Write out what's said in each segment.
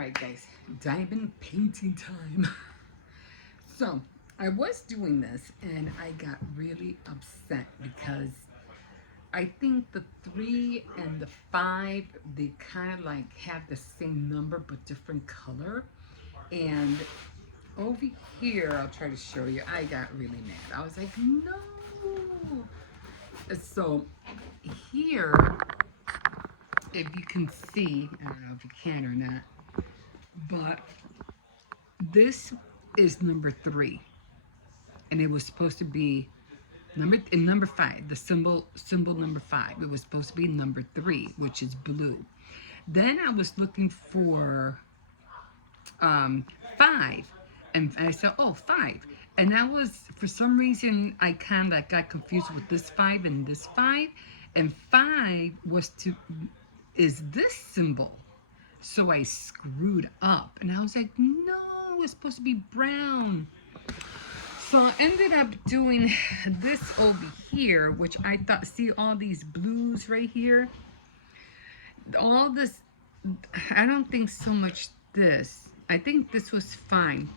Alright guys, diamond painting time. So, I was doing this and I got really upset because I think the 3 and the 5, they kind of like have the same number but different color. And over here, I'll try to show you, I got really mad. I was like, no! So, here, if you can see, I don't know if you can or not, but this is number 3, and it was supposed to be number 5. The symbol number 5. It was supposed to be number 3, which is blue. Then I was looking for 5, and I said, oh, 5. And that was, for some reason, I kind of got confused with this 5 and this 5. And 5 is this symbol. So I screwed up, and I was like, no, it's supposed to be brown. So I ended up doing this over here, which I thought, see all these blues right here? All this, I don't think so much this. I think this was fine.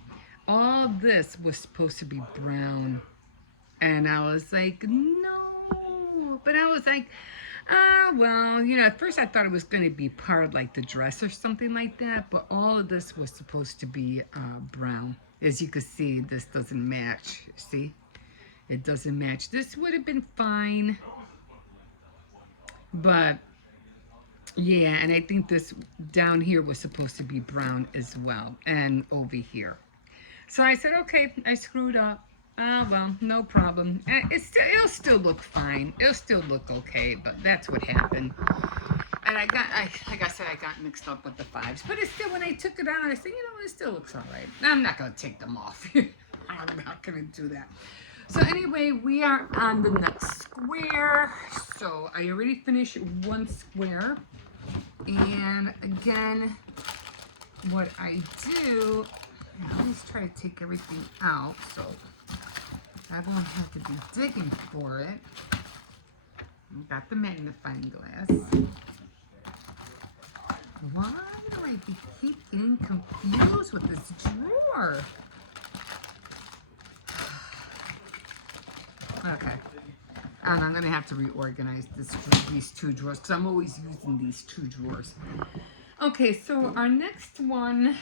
All this was supposed to be brown. And I was like, no. But I was like, well, at first I thought it was going to be part of like the dress or something like that, but all of this was supposed to be brown. As you can see, this doesn't match. See? It doesn't match. This would have been fine. But, yeah, and I think this down here was supposed to be brown as well, and over here. So I said, okay, I screwed up. Well, no problem. It'll still look fine. It'll still look okay, but that's what happened. And like I said, I got mixed up with the 5s. But it's still, when I took it out, I said, it still looks all right. I'm not going to take them off. I'm not going to do that. So anyway, we are on the next square. So I already finished one square. And again, what I do, I always try to take everything out. So I won't have to be digging for it. Got the magnifying glass. Why do I keep getting confused with this drawer? Okay. And I'm going to have to reorganize these 2 drawers because I'm always using these 2 drawers. Okay, so our next one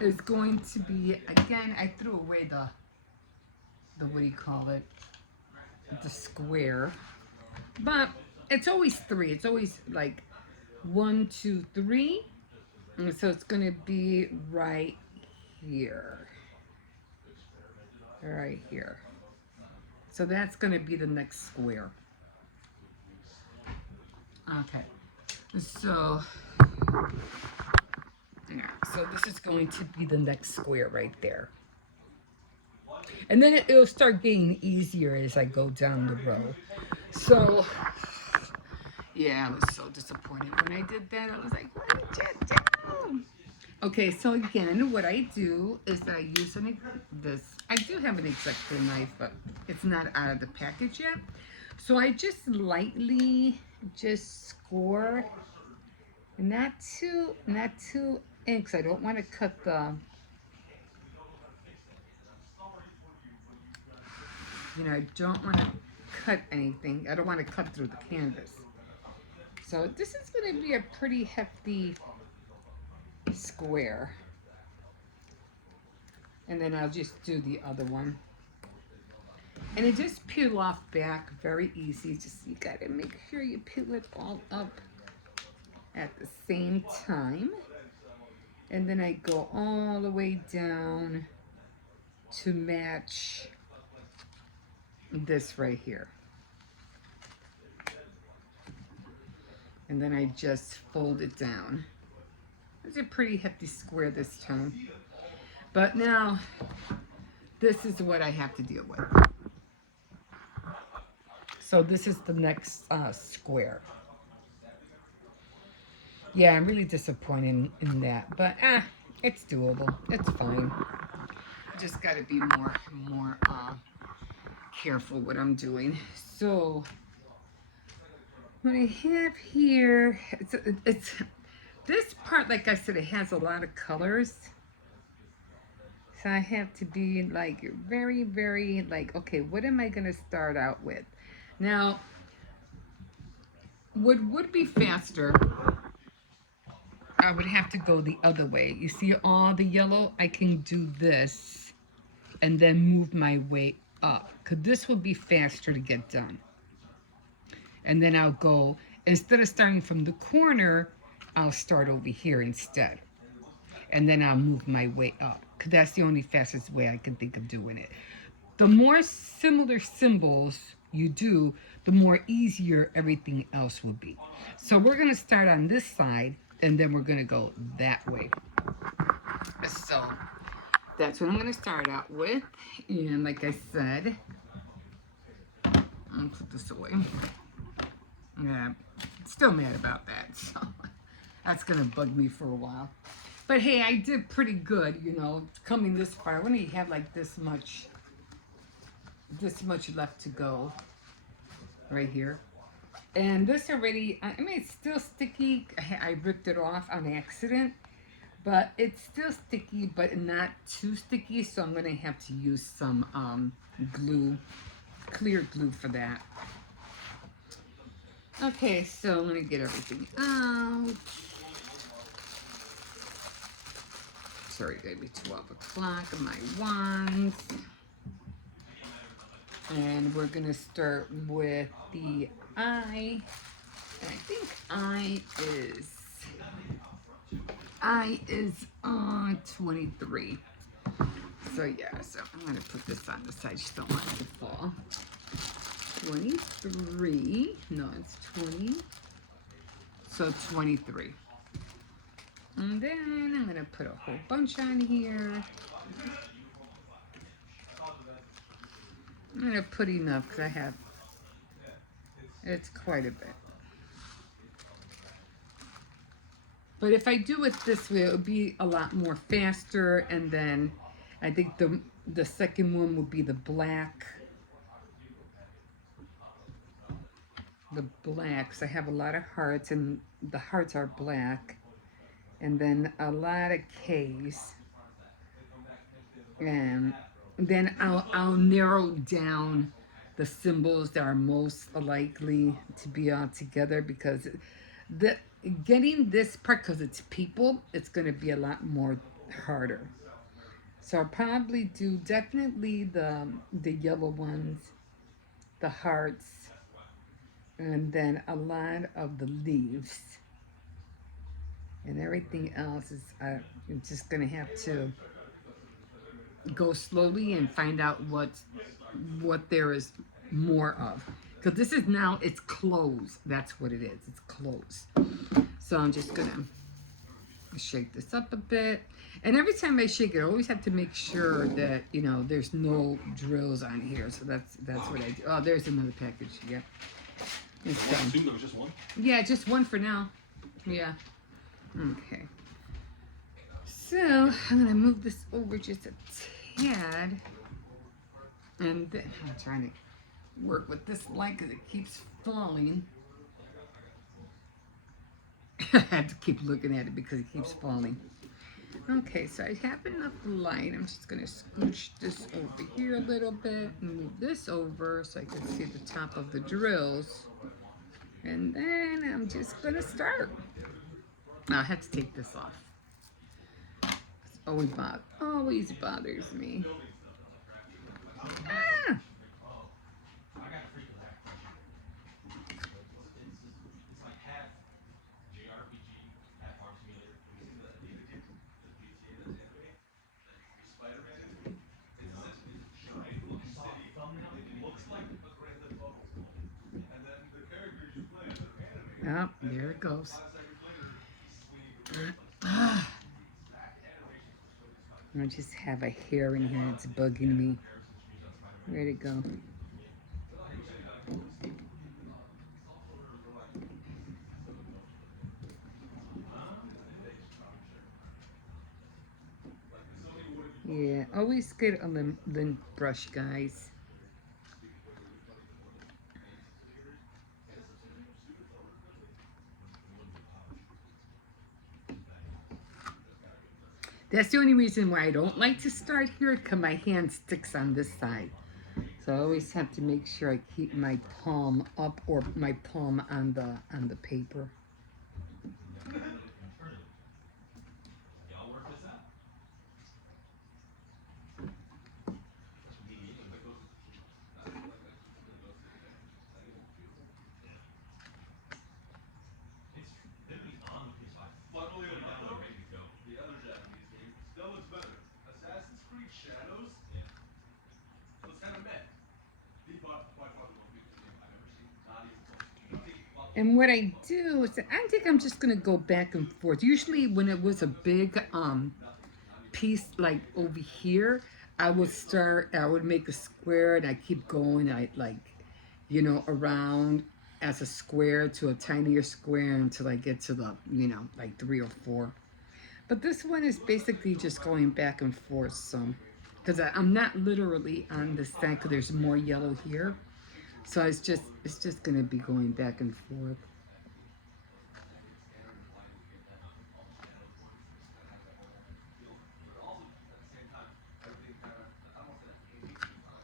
is going to be, again, I threw away the what do you call it? The square. But it's always 3. It's always like 1, 2, 3. And so it's going to be right here. Right here. So that's going to be the next square. Okay. So, yeah. So this is going to be the next square right there. And then it'll start getting easier as I go down the row. So, yeah, I was so disappointed when I did that. I was like, what did you do? Okay, so again, what I do is I use this. I do have an X-Acto knife, but it's not out of the package yet. So I just lightly score, not too inks. I don't want to cut the, I don't want to cut anything. I don't want to cut through the canvas. So this is going to be a pretty hefty square. And then I'll just do the other one. And it just peel off back very easy. Just, you got to make sure you peel it all up at the same time. And then I go all the way down to match this right here. And then I just fold it down. It's a pretty hefty square this time. But now, this is what I have to deal with. So this is the next square. Yeah, I'm really disappointed in that. But, it's doable. It's fine. Just got to be more careful what I'm doing. So, what I have here, it's this part, like I said, it has a lot of colors. So I have to be like very, very like, okay, what am I going to start out with? Now, what would be faster, I would have to go the other way. You see all the yellow? I can do this and then move my way up. Because this would be faster to get done. And then I'll go, instead of starting from the corner, I'll start over here instead. And then I'll move my way up. Because that's the only fastest way I can think of doing it. The more similar symbols you do, the more easier everything else will be. So we're going to start on this side, and then we're going to go that way. So that's what I'm going to start out with. And like I said, I'll put this away. Yeah, still mad about that. So that's going to bug me for a while. But hey, I did pretty good, you know, coming this far. I only have like this much left to go right here. And this already, I mean, it's still sticky. I ripped it off on accident, but it's still sticky, but not too sticky. So I'm going to have to use some glue, clear glue for that. Okay, so let me get everything out. Sorry, it's gonna be 12 o'clock on my wands. And we're gonna start with the eye. And I think I is on 23. So yeah, so I'm gonna put this on the side, just don't want it to fall. 23, no, it's 20. So 23. And then I'm gonna put a whole bunch on here. I'm gonna put enough because it's quite a bit. But if I do it this way, it would be a lot more faster. And then I think the second one would be the black. The blacks. I have a lot of hearts, and the hearts are black. And then a lot of K's. And then I'll narrow down the symbols that are most likely to be all together, because getting this part, because it's people, it's going to be a lot more harder. So I'll probably do definitely the yellow ones, the hearts, and then a lot of the leaves. And everything else is I'm just going to have to go slowly and find out what there is more of. Because this is now, it's closed. That's what it is. It's closed. So I'm just going to shake this up a bit. And every time I shake it, I always have to make sure that, you know, there's no drills on here. So that's what I do. Oh, there's another package. Yeah. It's done. There was just one? Yeah, just one for now. Yeah. Okay. So I'm going to move this over just a tad. And then I'm trying to work with this light because it keeps falling. I have to keep looking at it because it keeps falling. Okay, so I have enough light. I'm just going to scooch this over here a little bit and move this over so I can see the top of the drills. And then I'm just going to start. Now I have to take this off. It always bothers me. Ah! Oh, there it goes. I just have a hair in here that's bugging me. Where'd it go? Yeah, always get a lint brush, guys. That's the only reason why I don't like to start here, because my hand sticks on this side. So I always have to make sure I keep my palm up or my palm on the paper. And what I do is I think I'm just gonna go back and forth. Usually when it was a big piece like over here, I would make a square and I keep going. I like, around as a square to a tinier square until I get to the, like three or four. But this one is basically just going back and forth some. Because I'm not literally on this side because there's more yellow here. So it's just gonna be going back and forth.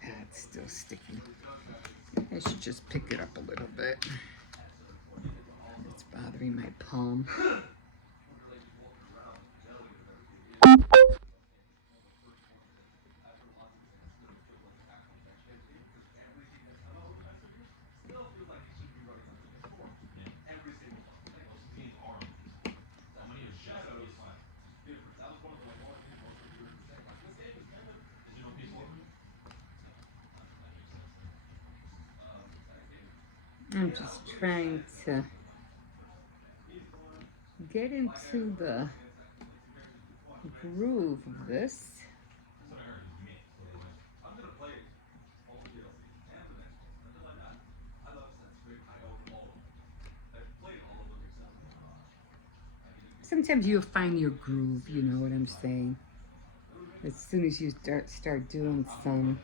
Ah, it's still sticky. I should just pick it up a little bit. It's bothering my palm. I'm just trying to get into the groove of this. Sometimes you'll find your groove, you know what I'm saying? As soon as you start doing some.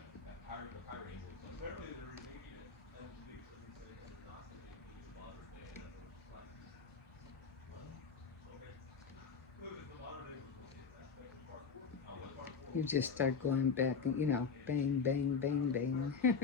You just start going back and, bang, bang, bang, bang.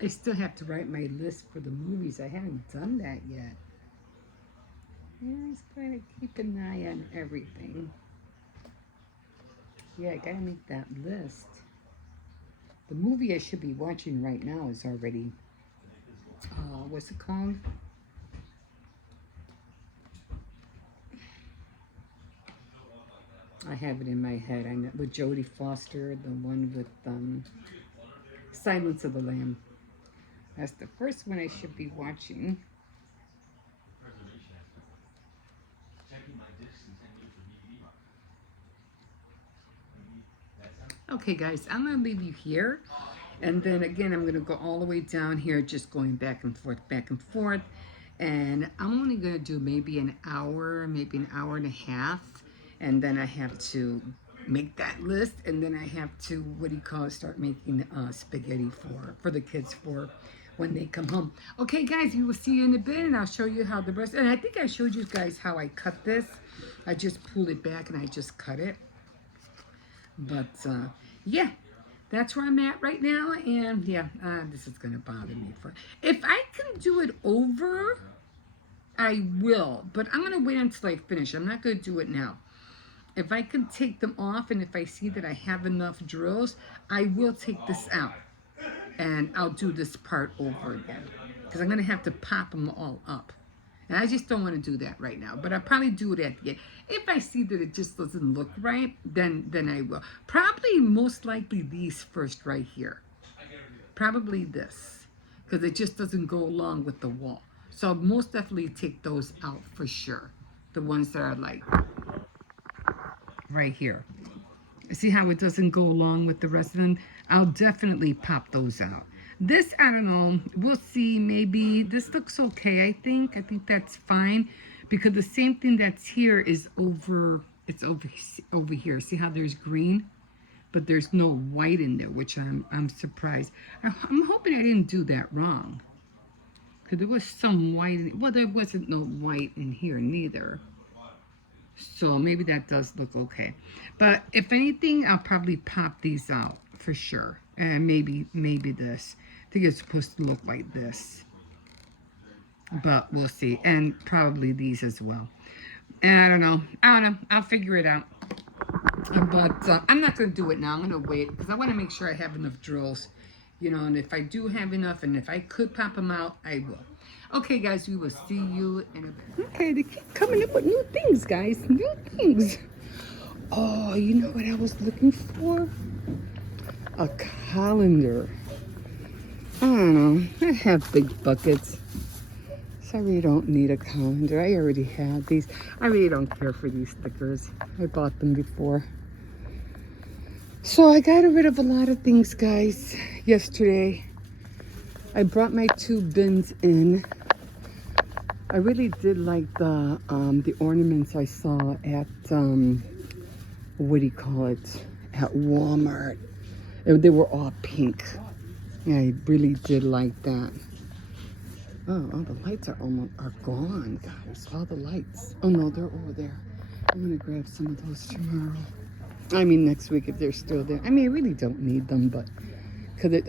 I still have to write my list for the movies. I haven't done that yet. Yeah, I was going to keep an eye on everything. Yeah, I gotta make that list. The movie I should be watching right now is already, what's it called? I have it in my head. I know with Jodie Foster, the one with Silence of the Lamb. That's the first one I should be watching. Okay, guys, I'm going to leave you here. And then again, I'm going to go all the way down here, just going back and forth, back and forth. And I'm only going to do maybe an hour, maybe an hour and a half. And then I have to make that list. And then I have to, what do you call it, start making spaghetti for the kids for when they come home. Okay, guys, we will see you in a bit. And I'll show you how the rest, and I think I showed you guys how I cut this. I just pull it back and I just cut it. But yeah, that's where I'm at right now. And yeah, this is going to bother me. If I can do it over, I will. But I'm going to wait until I finish. I'm not going to do it now. If I can take them off and if I see that I have enough drills, I will take this out. And I'll do this part over again. Because I'm going to have to pop them all up. And I just don't want to do that right now. But I'll probably do it at the end. If I see that it just doesn't look right, then I will. Probably most likely these first right here. Probably this. Because it just doesn't go along with the wall. So I'll most definitely take those out for sure. The ones that are like right here. See how it doesn't go along with the rest of them? I'll definitely pop those out. This, I don't know, we'll see. Maybe this looks okay, I think that's fine, because the same thing that's here is over, it's over here. See how there's green, but there's no white in there, which I'm surprised. I'm hoping I didn't do that wrong, because there was some white well, there wasn't no white in here neither. So maybe that does look okay. But if anything, I'll probably pop these out for sure. And maybe this. I think it's supposed to look like this. But we'll see. And probably these as well. And I don't know. I'll figure it out. But I'm not going to do it now. I'm going to wait because I want to make sure I have enough drills. You know, and if I do have enough and if I could pop them out, I will. Okay, guys, we will see you in a bit. Okay, they keep coming up with new things, guys. New things. Oh, you know what I was looking for? A colander. I don't know. I have big buckets. So I really don't need a colander. I already have these. I really don't care for these stickers. I bought them before. So I got rid of a lot of things, guys, yesterday. I brought my 2 bins in. I really did like the ornaments I saw at, what do you call it, at Walmart. They were all pink. Yeah, I really did like that. Oh, all the lights are gone, guys. All the lights. Oh, no, they're over there. I'm going to grab some of those tomorrow. I mean, next week if they're still there. I mean, I really don't need them, but because they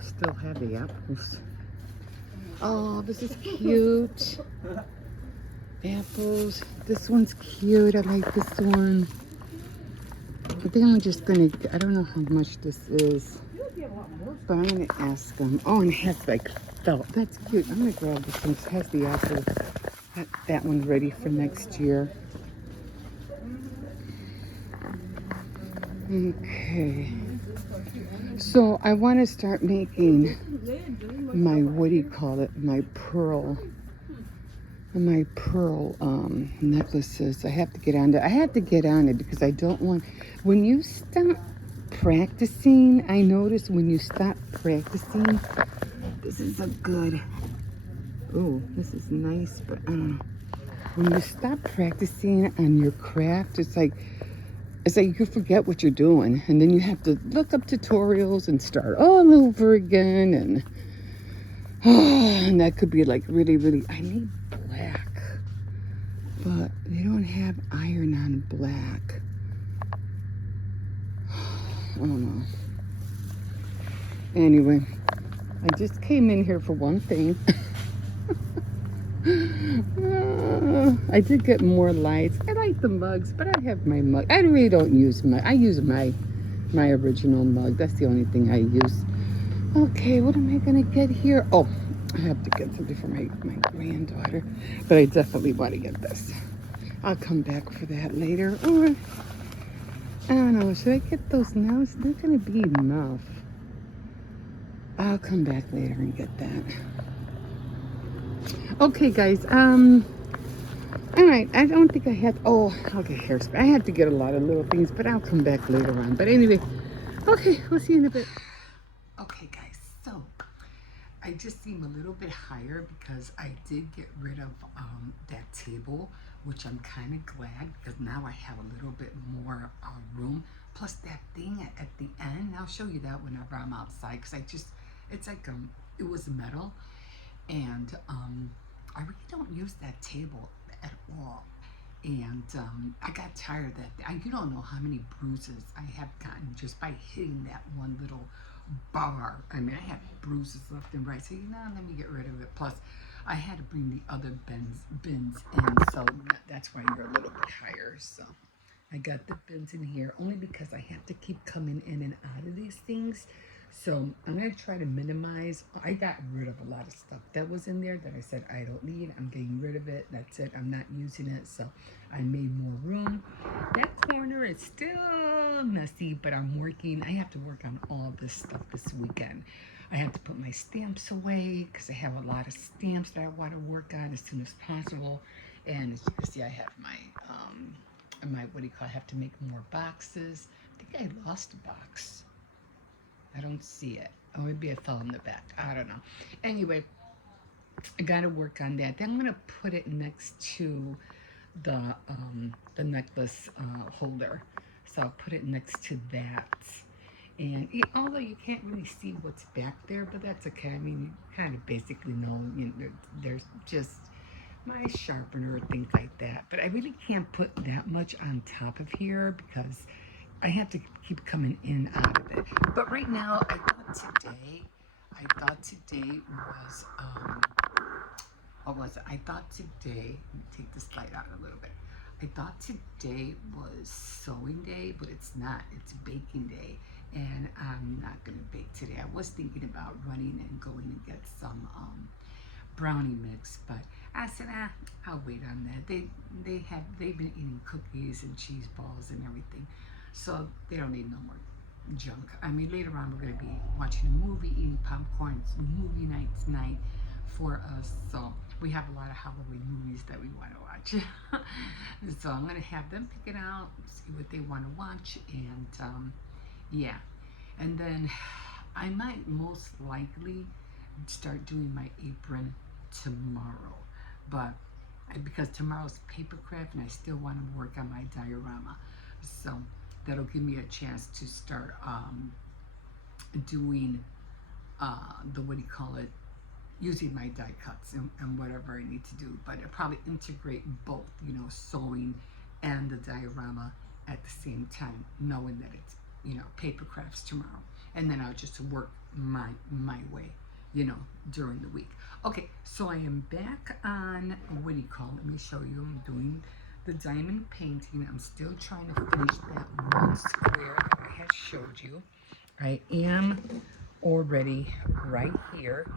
still have the apples. Oh, this is cute. Apples. This one's cute. I like this one. I think I'm just going to, I don't know how much this is, but I'm going to ask them. Oh, and it has like felt. That's cute. I'm going to grab this one. It has the apples. That one's ready for next year. Okay. So I want to start making my, what do you call it, my pearl necklaces. I have to get on it. I have to get on it because I don't want, when you stop practicing, I notice when you stop practicing, this is a good, oh, this is nice, but when you stop practicing on your craft, it's like you forget what you're doing, and then you have to look up tutorials and start all over again, and that could be like really, really, I need black, but they don't have iron on black. I don't know. Anyway, I just came in here for one thing. I did get more lights. I like the mugs, but I have my mug. I really don't use I use my original mug. That's the only thing I use. Okay, what am I gonna get here? Oh, I have to get something for my granddaughter, but I definitely want to get this. I'll come back for that later. Or I don't know. Should I get those now? It's not gonna be enough. I'll come back later and get that. Okay, guys, all right, I don't think I have, oh, I'll get hairspray. I had to get a lot of little things, but I'll come back later on. But anyway, Okay, we'll see you in a bit. Okay, guys, so I just seem a little bit higher because I did get rid of that table, which I'm kind of glad because now I have a little bit more room. Plus that thing at the end, I'll show you that whenever I'm outside because it's like it was metal, and I really don't use that table at all. And I got tired of that. You don't know how many bruises I have gotten just by hitting that one little bar. I mean, I had bruises left and right. So, let me get rid of it. Plus, I had to bring the other bins in. So, that's why you're a little bit higher. So, I got the bins in here only because I have to keep coming in and out of these things. So I'm going to try to minimize. I got rid of a lot of stuff that was in there that I said I don't need. I'm getting rid of it. That's it. I'm not using it. So I made more room. That corner is still messy, but I'm working. I have to work on all this stuff this weekend. I have to put my stamps away because I have a lot of stamps that I want to work on as soon as possible. And as you can see, I have my what do you call? I have to make more boxes. I think I lost a box. I don't see it. Oh, maybe I fell in the back. I don't know. Anyway, I got to work on that. Then I'm gonna put it next to the necklace holder. So I'll put it next to that. And although you can't really see what's back there, but that's okay. I mean, you kind of basically know, there's just my sharpener, things like that. But I really can't put that much on top of here because I have to keep coming in out of it. But right now, I thought today was what was it? I thought today. Let me take this light out a little bit. I thought today was sewing day, but it's not. It's baking day, and I'm not gonna bake today. I was thinking about running and going to get some brownie mix, but I said, I'll wait on that. They've been eating cookies and cheese balls and everything, so they don't need no more junk. I mean, later on we're gonna be watching a movie, eating popcorn. It's movie night tonight for us, so we have a lot of Halloween movies that we want to watch. So I'm gonna have them pick it out, see what they want to watch, and yeah, and then I might most likely start doing my apron tomorrow, but because tomorrow's paper craft and I still want to work on my diorama, so that'll give me a chance to start doing the what do you call it, using my die cuts and whatever I need to do. But I'll probably integrate both, sewing and the diorama at the same time, knowing that it's paper crafts tomorrow, and then I'll just work my way, during the week. Okay, so I am back on what do you call it? Let me show you. I'm doing the diamond painting. I'm still trying to finish that one square that I had showed you. I am already right here.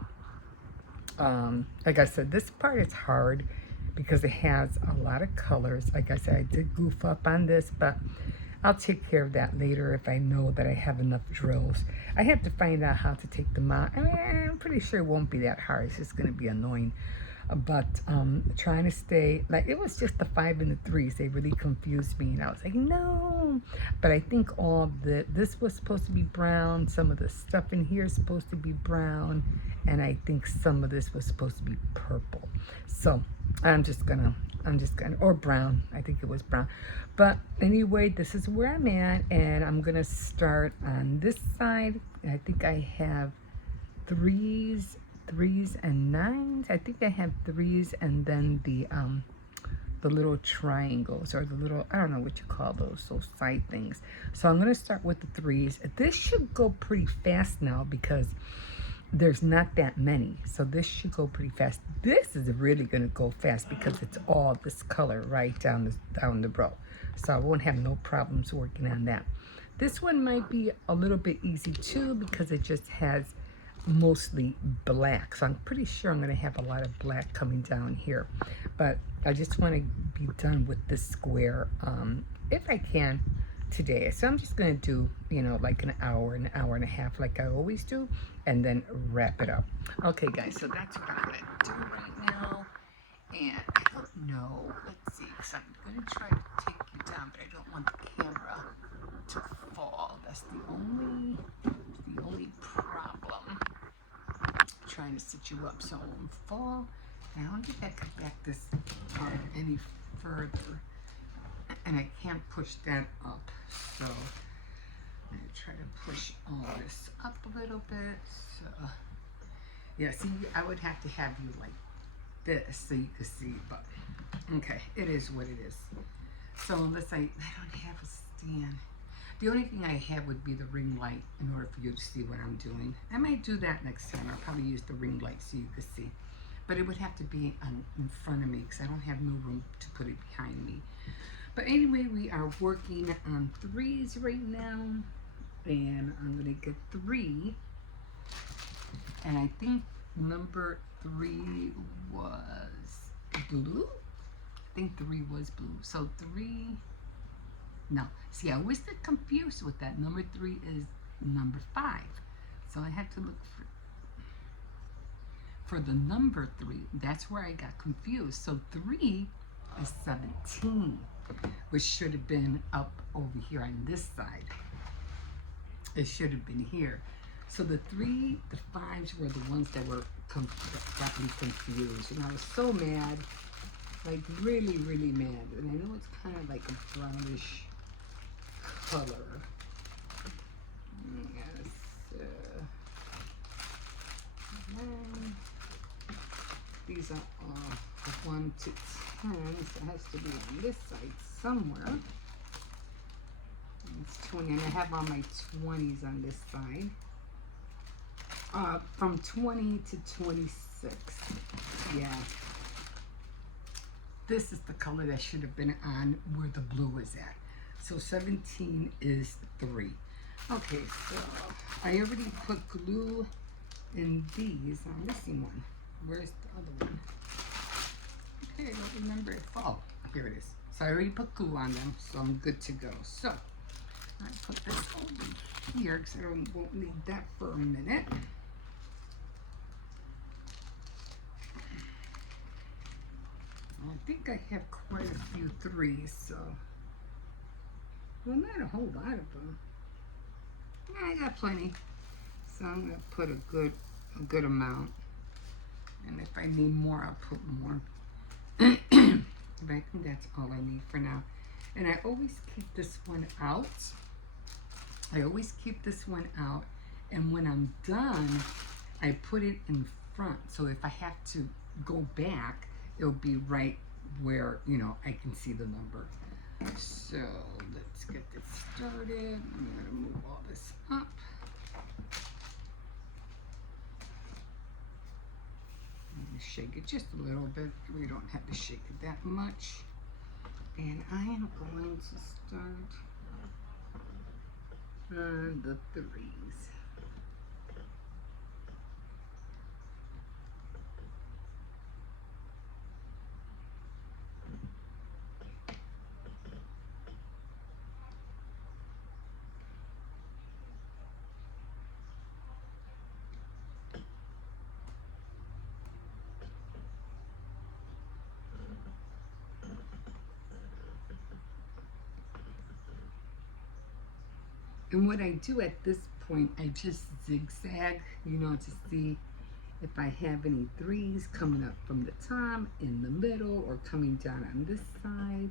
Like I said, this part is hard because it has a lot of colors. Like I said, I did goof up on this, but I'll take care of that later if I know that I have enough drills. I have to find out how to take them out. I mean, I'm pretty sure it won't be that hard. It's just going to be annoying. But trying to stay, like, it was just the 5 and the 3s. They really confused me. And I was like, no. But I think this was supposed to be brown. Some of the stuff in here is supposed to be brown. And I think some of this was supposed to be purple. So I'm just gonna, or brown. I think it was brown. But anyway, this is where I'm at. And I'm going to start on this side. I think I have threes and nines. I think I have threes and then the little triangles or the little, I don't know what you call those side things. So I'm going to start with the threes. This should go pretty fast now because there's not that many, so this should go pretty fast. This is really going to go fast because it's all this color right down the row, so I won't have no problems working on that. This one might be a little bit easy too because it just has mostly black, so I'm pretty sure I'm going to have a lot of black coming down here, but I just want to be done with this square if I can today. So I'm just going to do, like an hour and a half like I always do, and then wrap it up. Okay, guys, so that's what I'm going to do right now. And I don't know, let's see, because I'm going to try to take you down, but I don't want the camera to fall. That's the only trying to sit you up so it won't fall. Now I don't think I could back this any further. And I can't push that up. So I'm going to try to push all this up a little bit. So, yeah, see, I would have to have you like this so you could see, but okay, it is what it is. So unless I don't have a stand. The only thing I have would be the ring light in order for you to see what I'm doing. I might do that next time. I'll probably use the ring light so you could see. But it would have to be in front of me because I don't have no room to put it behind me. But anyway, we are working on threes right now. And I'm going to get 3. And I think number 3 was blue. I think 3 was blue. So 3, no. See, I always get confused with that. Number 3 is number 5. So I had to look for the number 3. That's where I got confused. So 3 is 17, which should have been up over here on this side. It should have been here. So the 3, the 5s were the ones that were got me confused. And I was so mad, like really, really mad. And I know it's kind of like a brownish color. Yes. These are all 1 to 10, so it has to be on this side somewhere. It's 20, and I have all my 20s on this side. From 20 to 26. Yeah. This is the color that should have been on where the blue is at. So 17 is 3. Okay, so I already put glue in these. I'm missing one. Where's the other one? Okay, I don't remember it. Oh, here it is. So I already put glue on them, so I'm good to go. So I put this over here because I won't need that for a minute. I think I have quite a few 3s, so well, not a whole lot of them. Yeah, I got plenty, so I'm gonna put a good amount, and if I need more, I'll put more. But I think that's all I need for now. And I always keep this one out. I always keep this one out, and when I'm done, I put it in front. So if I have to go back, it'll be right where, you know, I can see the number. So let's get this started. I'm gonna move all this up. I'm gonna shake it just a little bit. We don't have to shake it that much. And I am going to start on the 3s. And what I do at this point, I just zigzag, you know, to see if I have any 3s coming up from the top, in the middle, or coming down on this side.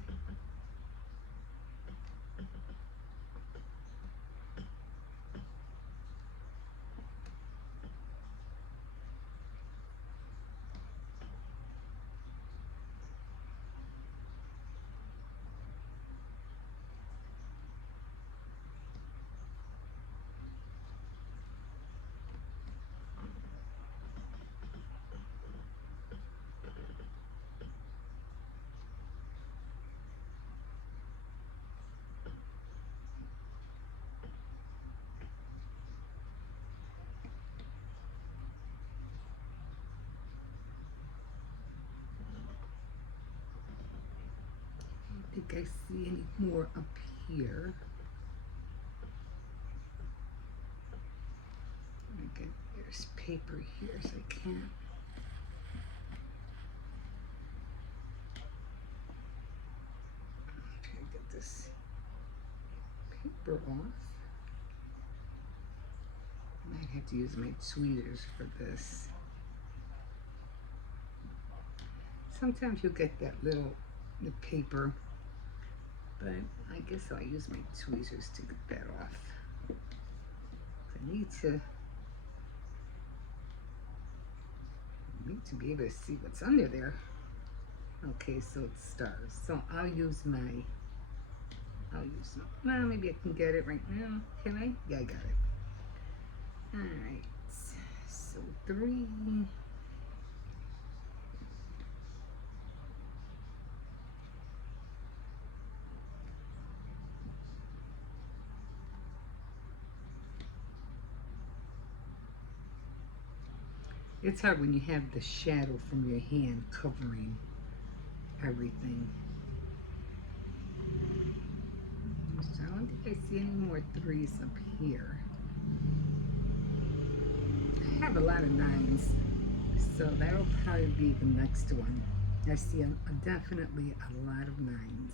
I don't think I see any more up here. Okay, there's paper here, so I can't. I'm trying to get this paper off. I might have to use my tweezers for this. Sometimes you'll get that little the paper, but I guess I'll use my tweezers to get that off. I need to be able to see what's under there. Okay, so it's stars. So I'll use my, well, maybe I can get it right now. Can I? Yeah, I got it. All right, so 3. It's hard when you have the shadow from your hand covering everything. So I don't think I see any more 3s up here. I have a lot of 9s, so that'll probably be the next one. I see definitely a lot of 9s.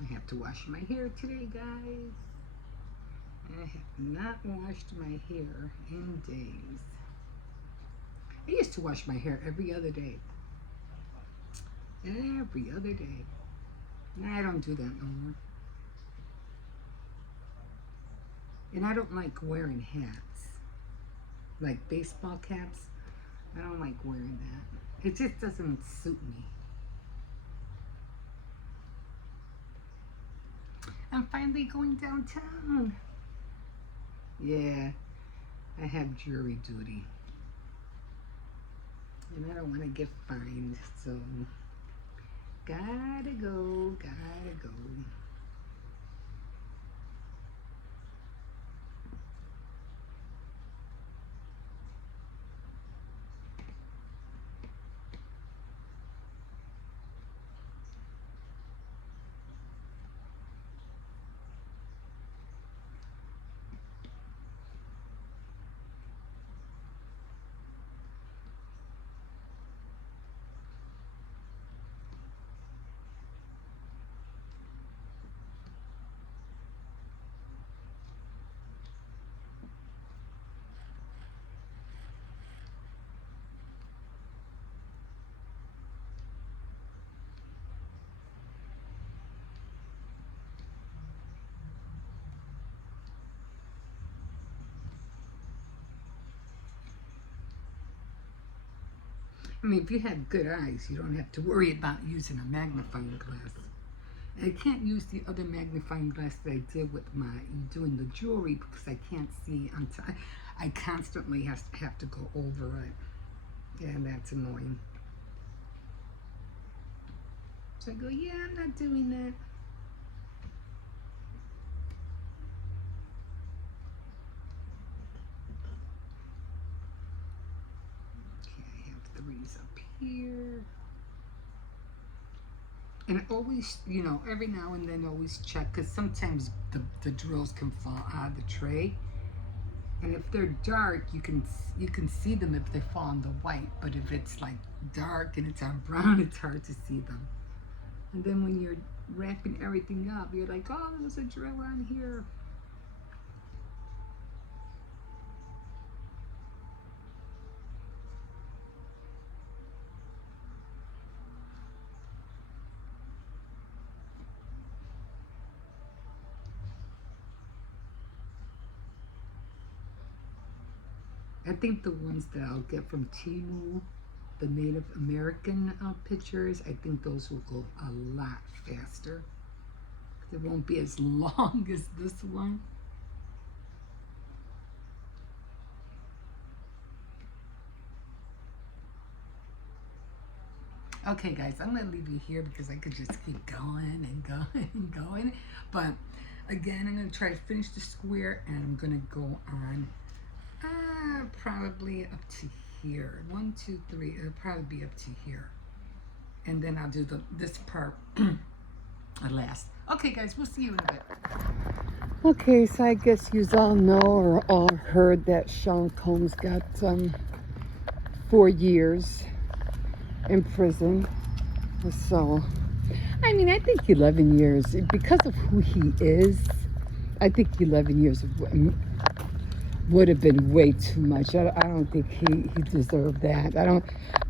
I have to wash my hair today, guys. I have not washed my hair in days. I used to wash my hair every other day. Every other day. I don't do that no more. And I don't like wearing hats. Like baseball caps. I don't like wearing that. It just doesn't suit me. I'm finally going downtown. Yeah, I have jury duty. And I don't want to get fined, so gotta go, gotta go. I mean, if you have good eyes, you don't have to worry about using a magnifying glass. I can't use the other magnifying glass that I did with my doing the jewelry because I can't see. I constantly have to go over it, and that's annoying. So I go, yeah, I'm not doing that. Okay, I have 3s up here. And always, you know, every now and then always check, because sometimes the drills can fall out of the tray. And if they're dark, you can see them if they fall on the white. But if it's like dark and it's on brown, it's hard to see them. And then when you're wrapping everything up, you're like, oh, there's a drill on here. I think the ones that I'll get from Temu, the Native American pictures, I think those will go a lot faster. It won't be as long as this one. Okay, guys, I'm going to leave you here because I could just keep going and going and going. But again, I'm going to try to finish the square, and I'm going to go on probably up to here. 1, 2, 3. It'll probably be up to here. And then I'll do this part last. Okay, guys, we'll see you in a bit. Okay, so I guess you all know or all heard that Sean Combs got 4 years in prison. So, I mean, I think 11 years, because of who he is, I think 11 years would have been way too much. I don't think he deserved that.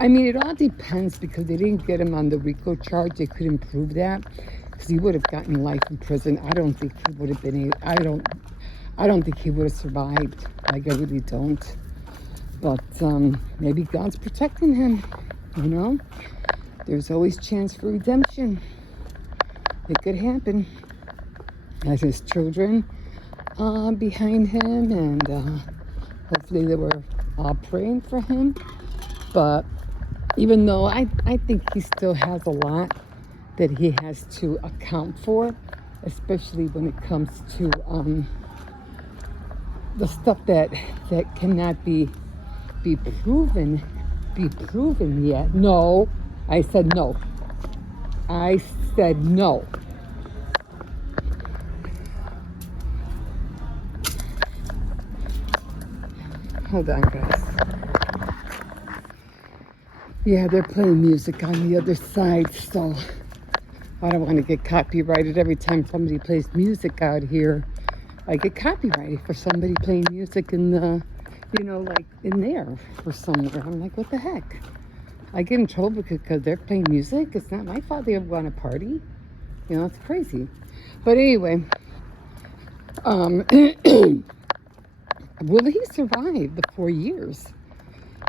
I mean, it all depends because they didn't get him on the RICO charge. They couldn't prove that because he would have gotten life in prison. I don't think he would have been able, I don't think he would have survived. Like, I really don't. But maybe God's protecting him, you know? There's always chance for redemption. It could happen. As his children behind him, and hopefully they were praying for him. But even though I think he still has a lot that he has to account for, especially when it comes to the stuff that cannot be proven yet. No, I said no. I said no. Hold on, guys. Yeah, they're playing music on the other side, so I don't want to get copyrighted every time somebody plays music out here. I get copyrighted for somebody playing music in the, like in there or somewhere. I'm like, what the heck? I get in trouble because they're playing music. It's not my fault they want to party. It's crazy. But anyway, will he survive the 4 years?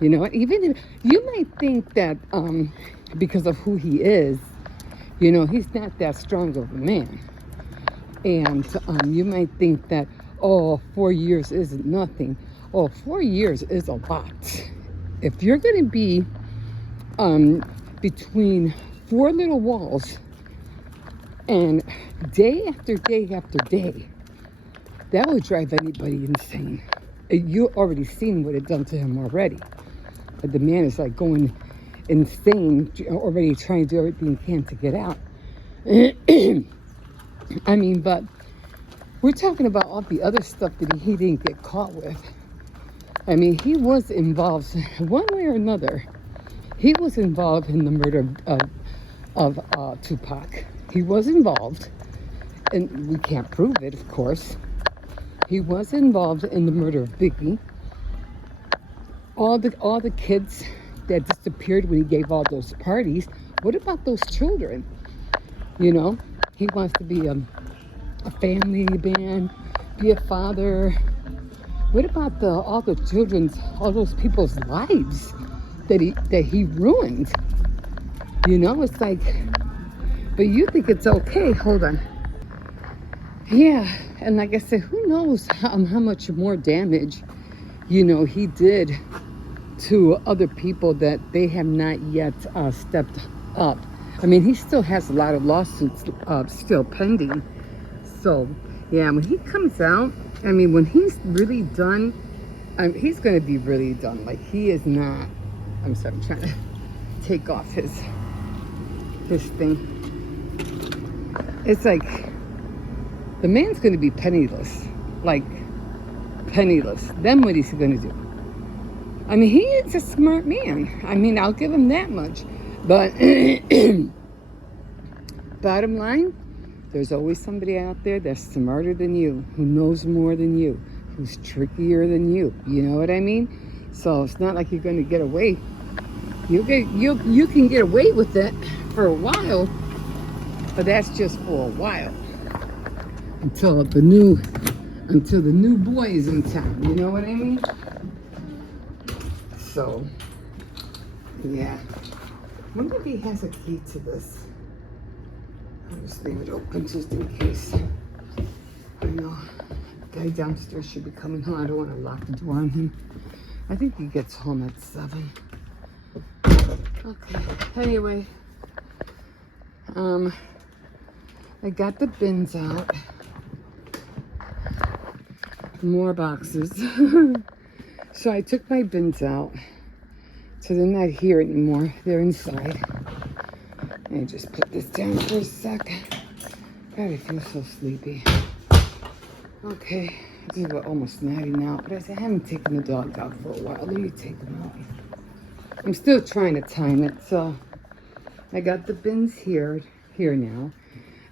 Even if, you might think that because of who he is, he's not that strong of a man. And you might think that, 4 years isn't nothing. 4 years is a lot. If you're going to be between four little walls and day after day after day, that would drive anybody insane. You already seen what it done to him already. But the man is like going insane, already trying to do everything he can to get out. I mean, but we're talking about all the other stuff that he didn't get caught with. I mean, he was involved one way or another. He was involved in the murder of Tupac. He was involved, and we can't prove it, of course. He was involved in the murder of Biggie. All the kids that disappeared when he gave all those parties. What about those children? He wants to be a family man, be a father. What about all those people's lives that he ruined? It's like, but you think it's okay? Hold on. Yeah, and like I said, who knows how much more damage, he did to other people that they have not yet stepped up. I mean, he still has a lot of lawsuits still pending. So, yeah, when he comes out, I mean, when he's really done, he's going to be really done. Like, he is not, I'm sorry, I'm trying to take off his thing. It's like, the man's going to be penniless. Like, penniless. Then what is he going to do? I mean, he is a smart man. I mean, I'll give him that much. But bottom line, there's always somebody out there that's smarter than you, who knows more than you, who's trickier than you. You know what I mean? So it's not like you're going to get away. You can get away with it for a while, but that's just for a while. Until the new boy is in town. You know what I mean? So, yeah. I wonder if he has a key to this. I'll just leave it open just in case. I know. The guy downstairs should be coming home. I don't want to lock the door on him. I think he gets home at 7. Okay. Anyway. I got the bins out. More boxes. So I took my bins out. So they're not here anymore. They're inside. Let me just put this down for a sec. God, I feel so sleepy. Okay, it's about almost 90 now, but I haven't taken the dog out for a while. Let me take them out. I'm still trying to time it, so I got the bins here now.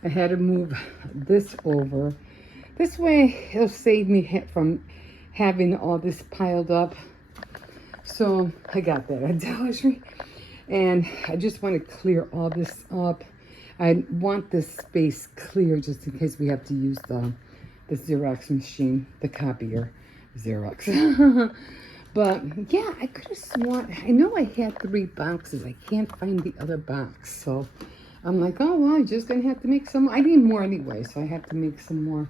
I had to move this over. This way, it'll save me from having all this piled up. So I got that at Dollar Tree. And I just want to clear all this up. I want this space clear just in case we have to use the Xerox machine, the copier, Xerox. But yeah, I could have sworn, I know I had 3 boxes. I can't find the other box. So I'm like, oh, well, I'm just going to have to make some. I need more anyway, so I have to make some more.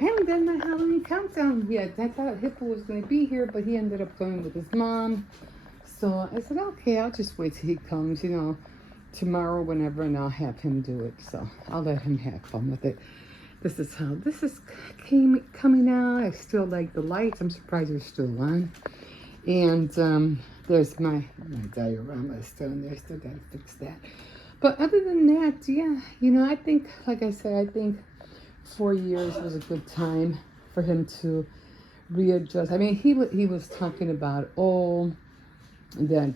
I haven't done my Halloween countdown yet. I thought Hippo was going to be here, but he ended up going with his mom. So I said, okay, I'll just wait till he comes, tomorrow, whenever, and I'll have him do it. So I'll let him have fun with it. This is how this is coming out. I still like the lights. I'm surprised they're still on. And there's my diorama still in there. Still got to fix that. But other than that, yeah, I think, like I said, I think 4 years was a good time for him to readjust. I mean, he was talking about, that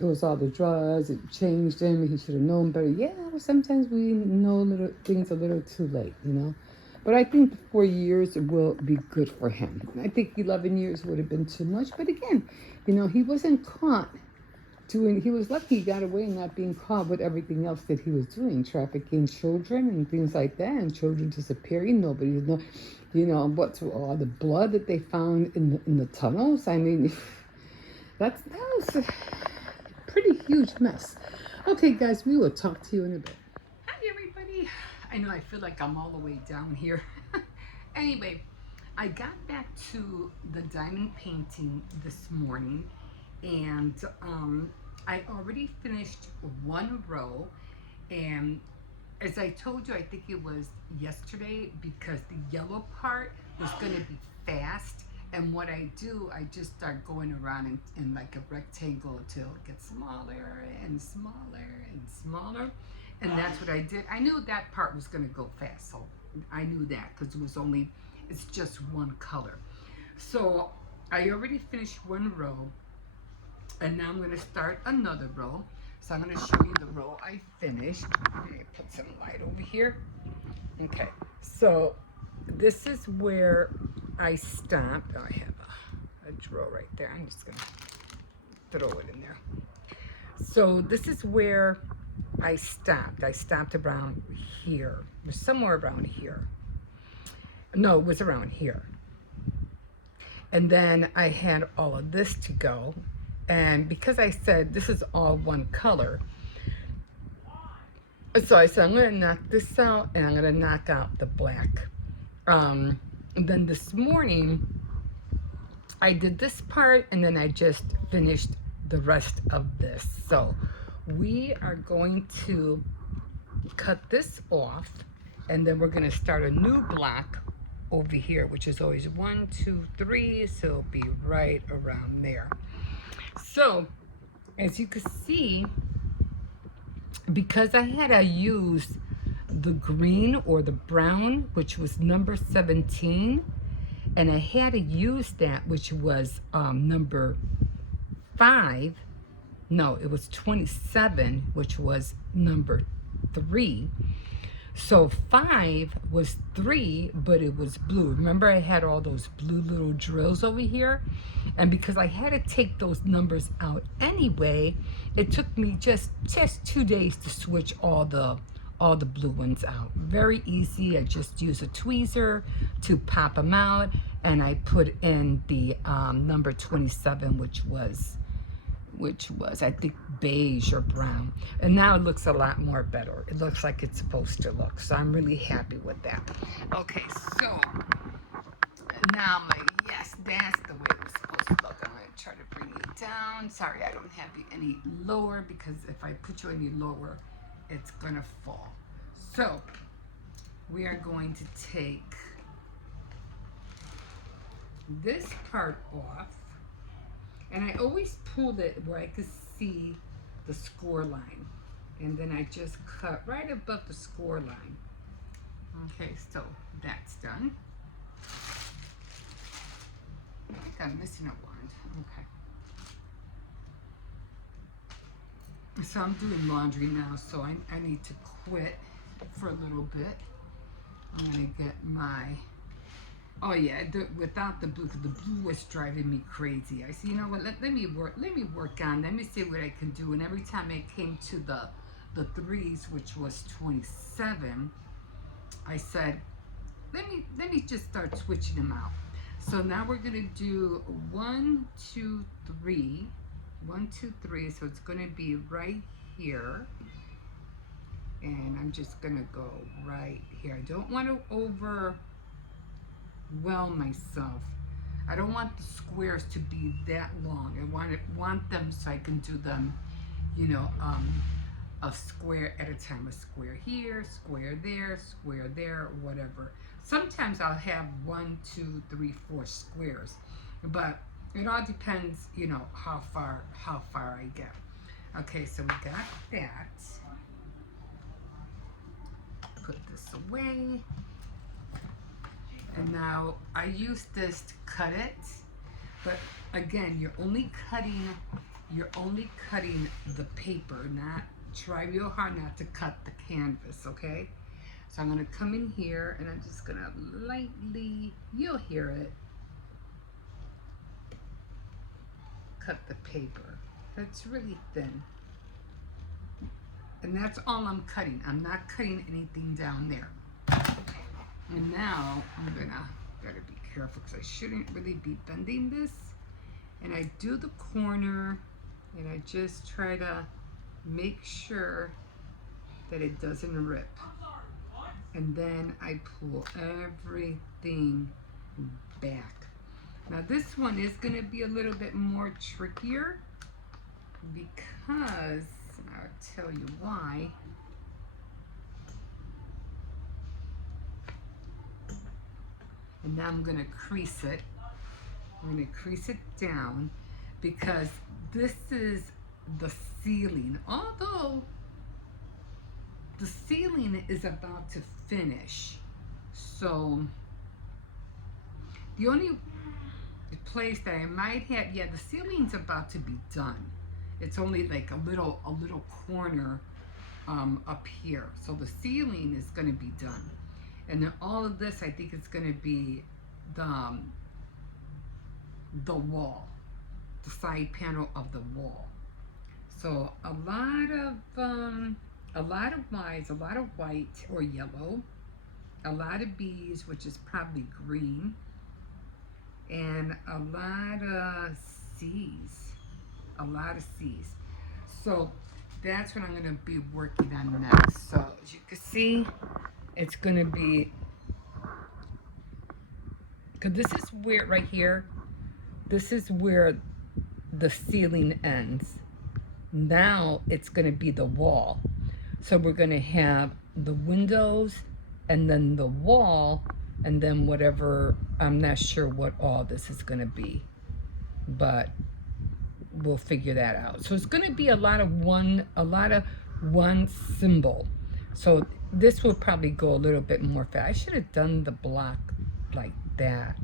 it was all the drugs, it changed him, he should have known better. Yeah, well, sometimes we know little things a little too late, But I think the 4 years will be good for him. I think 11 years would have been too much. But again, he wasn't caught he was lucky he got away not being caught with everything else that he was doing, trafficking children and things like that, and children disappearing. Nobody know, what's all the blood that they found in the tunnels. I mean, that was a pretty huge mess. Okay, guys, we will talk to you in a bit. Hi, everybody. I know I feel like I'm all the way down here. Anyway, I got back to the diamond painting this morning, and I already finished 1 row, and as I told you, I think it was yesterday, because the yellow part was going to be fast, and what I do, I just start going around in like a rectangle until it gets smaller and smaller and smaller, and that's what I did. I knew that part was going to go fast, so I knew that because it's just 1 color. So I already finished 1 row, and now I'm going to start another row. So I'm going to show you the row I finished. Let me put some light over here. Okay, so this is where I stopped. Oh, I have a drawer right there. I'm just going to throw it in there. So this is where I stopped. I stopped around here. It was somewhere around here. No, it was around here. And then I had all of this to go. And because I said this is all 1 color, so I said I'm going to knock this out, and I'm going to knock out the black. And then this morning, I did this part, and then I just finished the rest of this. So we are going to cut this off, and then we're going to start a new block over here, which is always 1, 2, 3, so it'll be right around there. So as you can see, because I had to use the green or the brown, which was number 17, and I had to use that, which was number 5. No, it was 27, which was number 3. So 5 was 3, but it was blue. Remember, I had all those blue little drills over here? And because I had to take those numbers out anyway, it took me just 2 days to switch all the blue ones out. Very easy. I just use a tweezer to pop them out, and I put in the number 27, which was I think beige or brown, and now it looks a lot more better. It looks like it's supposed to look, so I'm really happy with that. Okay, so now I'm like, yes, that's the way it was supposed to look. I'm going to try to bring you down. Sorry, I don't have you any lower, because if I put you any lower, it's going to fall. So we are going to take this part off. And I always pulled it where I could see the score line. And then I just cut right above the score line. Okay, so that's done. I think I'm missing a wand. Okay. So I'm doing laundry now, so I need to quit for a little bit. I'm gonna get my, oh yeah, without the blue, 'cause the blue was driving me crazy. I said, you know what, let me work on, let me see what I can do. And every time I came to the threes, which was 27, I said, let me just start switching them out. So now we're gonna do 1, 2, 3, 1, 2, 3. So it's gonna be right here, and I'm just gonna go right here. I don't want to overwhelm myself. I don't want the squares to be that long. I want them so I can do them, you know, a square at a time. A square here, square there, whatever. Sometimes I'll have 1, 2, 3, 4 squares, but it all depends, you know, how far I get. Okay, so we got that. Put this away. And now I use this to cut it, but again, you're only cutting the paper, not try real hard not to cut the canvas, okay? So I'm gonna come in here and I'm just gonna lightly, you'll hear it, cut the paper. It's really thin. And that's all I'm cutting. I'm not cutting anything down there. And now I'm gotta be careful because I shouldn't really be bending this. And I do the corner and I just try to make sure that it doesn't rip. And then I pull everything back. Now this one is gonna be a little bit more trickier because, I'll tell you why. And now I'm gonna crease it. I'm gonna crease it down because this is the ceiling. Although the ceiling is about to finish. So the only place that I might have, yeah, the ceiling's about to be done. It's only like a little corner up here. So the ceiling is gonna be done. And then all of this, I think it's gonna be the wall, the side panel of the wall. So a lot of white or yellow, a lot of bees, which is probably green, and a lot of C's, So that's what I'm gonna be working on next. So as you can see, it's gonna be, because this is where, right here, this is where the ceiling ends. Now it's gonna be the wall. So we're gonna have the windows and then the wall and then whatever, I'm not sure what all this is gonna be, but we'll figure that out. So it's gonna be a lot of one symbol. So this will probably go a little bit more fast. I should have done the block like that.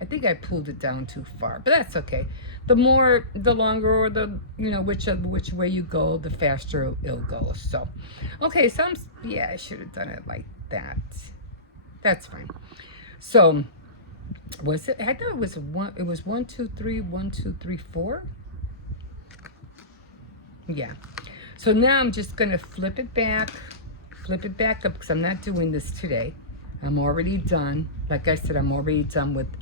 I think I pulled it down too far, but that's okay. The longer, or the, you know, which way you go, the faster it'll go. So, okay, so yeah, I should have done it like that. That's fine. So, was it? I thought it was one. It was 1, 2, 3, 1, 2, 3, 4. Yeah. So now I'm just gonna flip it back up because I'm not doing this today. I'm already done. Like I said, I'm already done with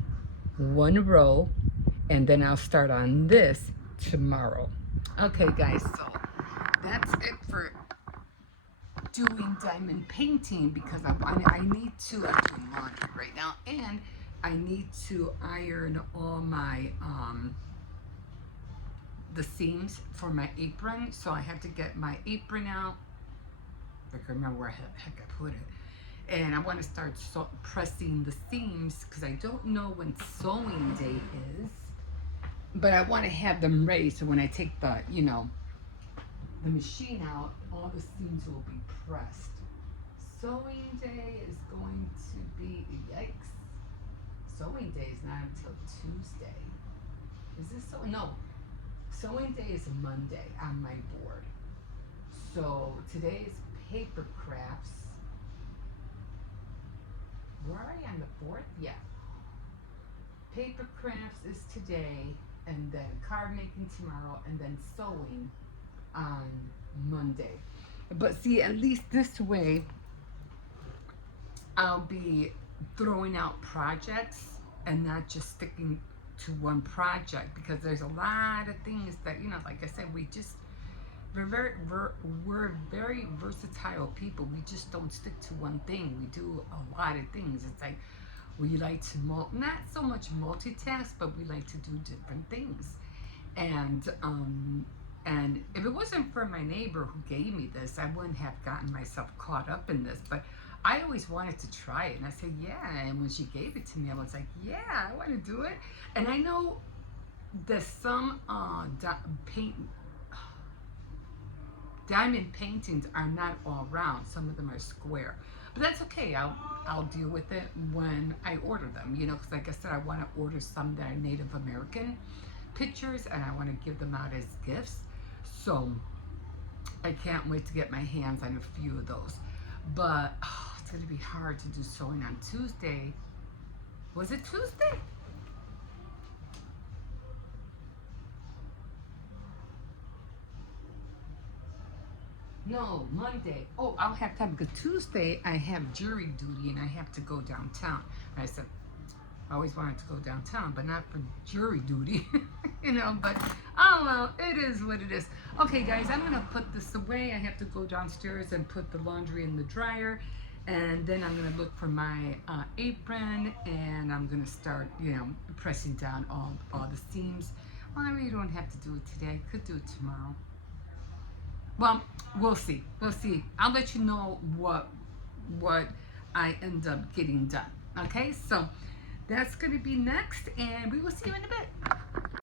one row, and then I'll start on this tomorrow. Okay, guys, so that's it for doing diamond painting because I need to, I'm doing laundry right now, and I need to iron all my the seams for my apron. So I have to get my apron out. I can remember where the heck I put it. And I want to start pressing the seams because I don't know when sewing day is, but I want to have them ready so when I take the, the machine out, all the seams will be pressed. Sewing day is going to be, yikes. Sewing day is not until Tuesday. Is this so? No. Sewing day is Monday on my board. So today is paper crafts. Where are you on the 4th? Yeah. Paper crafts is today, and then card making tomorrow, and then sewing on Monday. But see, at least this way, I'll be throwing out projects and not just sticking to one project, because there's a lot of things that, like I said, we're very versatile people. We just don't stick to one thing. We do a lot of things. It's like we like to not so much multitask, but we like to do different things. And if it wasn't for my neighbor who gave me this, I wouldn't have gotten myself caught up in this. But I always wanted to try it, and I said, yeah. And when she gave it to me, I was like, yeah, I want to do it. And I know that some diamond paintings are not all round. Some of them are square, but that's okay. I'll deal with it when I order them. Because like I said, I want to order some that are Native American pictures, and I want to give them out as gifts. So I can't wait to get my hands on a few of those. But it's gonna be hard to do sewing on Tuesday. Was it Tuesday? No, Monday. Oh, I'll have time, because Tuesday I have jury duty and I have to go downtown. And I said, I always wanted to go downtown, but not for jury duty, but oh well, it is what it is. Okay, guys, I'm gonna put this away. I have to go downstairs and put the laundry in the dryer, and then I'm gonna look for my apron, and I'm gonna start, pressing down all the seams. Well, I really don't have to do it today. I could do it tomorrow. Well, we'll see. We'll see. I'll let you know what I end up getting done. Okay, so that's going to be next, and we will see you in a bit.